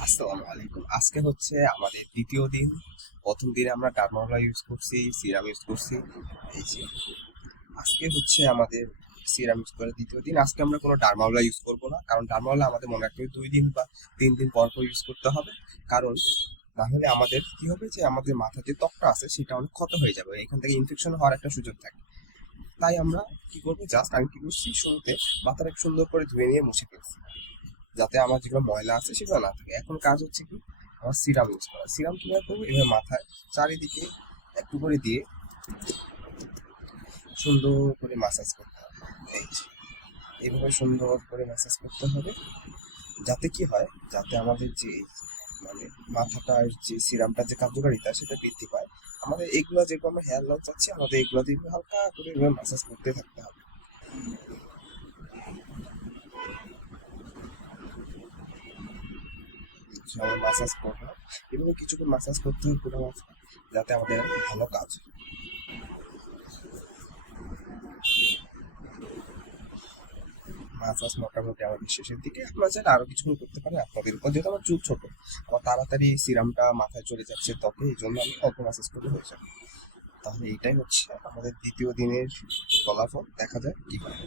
আসসালামু আলাইকুম। আজকে হচ্ছে আমাদের দ্বিতীয় দিন। প্রথম দিনে আমরা ডার্মাওয়ালা ইউজ করছি, সিরাম ইউজ করছি। এই যে আজকে হচ্ছে আমাদের সিরাম ইউজ করে দ্বিতীয় দিন। আজকে আমরা কোনো ডার্মাওয়ালা ইউজ করবো না, কারণ ডার্মাওয়ালা আমাদের মনে রাখতে হবে 2 দিন বা 3 দিন পর পর ইউজ করতে হবে। কারণ না হলে আমাদের কি হবে যে আমাদের মাথার যে ত্বকটা আছে সেটা অনেক ক্ষত হয়ে যাবে, এখান থেকে ইনফেকশন হওয়ার একটা সুযোগ থাকে। তাই আমরা কি করবো, জাস্ট আমি কি করছি, শুরুতে মাথাটা একটু সুন্দর করে ধুয়ে নিয়ে মুছে ফেলছি, যাতে আমার যেগুলো ময়লা আছে সেগুলো না থাকে। এখন কাজ হচ্ছে কি, আমার সিরাম ইউজ করা। সিরাম কিভাবে করবো, এভাবে মাথায় চারিদিকে একটু করে দিয়ে সুন্দর করে মাসাজ করতে হবে। এই যে, এইভাবে সুন্দর করে মাসাজ করতে হবে, যাতে কি হয়, যাতে আমাদের যে মানে মাথাটার যে সিরামটার যে কার্যকারিতা সেটা বৃদ্ধি পায়। আমাদের এগুলো যেগুলো আমরা হেয়ার লস চাচ্ছি, আমাদের এগুলো দিয়ে হালকা করে এভাবে মাসাজ করতে থাকতে হবে। সবাই মাসাজ করবো, এভাবে কিছুক্ষণ মাসাজ করতে হবে পুরো মাথা, যাতে আমাদের ভালো কাজ হয়। মাসাজ মোটামুটি আমাদের শেষের দিকে, আপনারা চাইলে আরো কিছুক্ষণ করতে পারেন আপনাদের উপর, যেহেতু আমার চুল ছোট, আমার তাড়াতাড়ি সিরামটা মাথায় চলে যাচ্ছে ত্বকে, এই জন্য আমি অল্প মাসাজ করলে হয়ে যাবে। তাহলে এটাই হচ্ছে আমাদের দ্বিতীয় দিনের ফলাফল, দেখা যাক কি হয়।